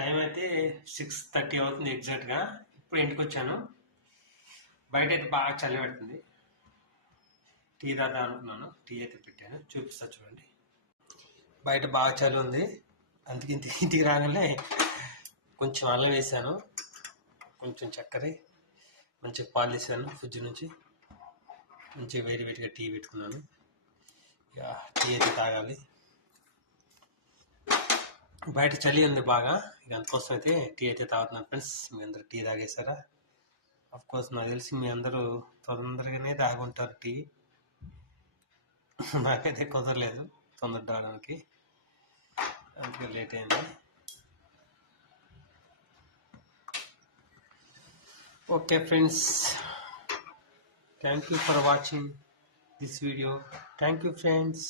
Time అయితే 6:30 అవుతుంది ఎగ్జాక్ట్గా. ఇప్పుడు ఇంటికి వచ్చాను. బయట అయితే బాగా చలి పెడుతుంది. టీ తాగుదాం అనుకున్నాను. టీ అయితే పెట్టాను, చూపిస్తా చూడండి. బయట బాగా చలి ఉంది, అందుకే ఇంటికి రాగానే కొంచెం అల్లం వేసాను, కొంచెం చక్కెర, మంచిగా పాలు తీసాను ఫ్రిడ్జ్ నుంచి. మంచిగా వేడి వేడిగా టీ పెట్టుకున్నాను. ఇక టీ అయితే తాగాలి. బయట చలి ఉంది బాగా, ఇక అందుకోసం అయితే టీ అయితే తాగుతున్నాను ఫ్రెండ్స్. మీ అందరు టీ తాగేశారా? అఫ్ కోర్స్ నాకు తెలిసి మీ అందరూ తొందరగానే తాగుంటారు టీ. నాకైతే కుదరలేదు తొందర తాగడానికి, అందుకే లేట్ అయింది. Okay friends, thank you for watching this video. Thank you friends.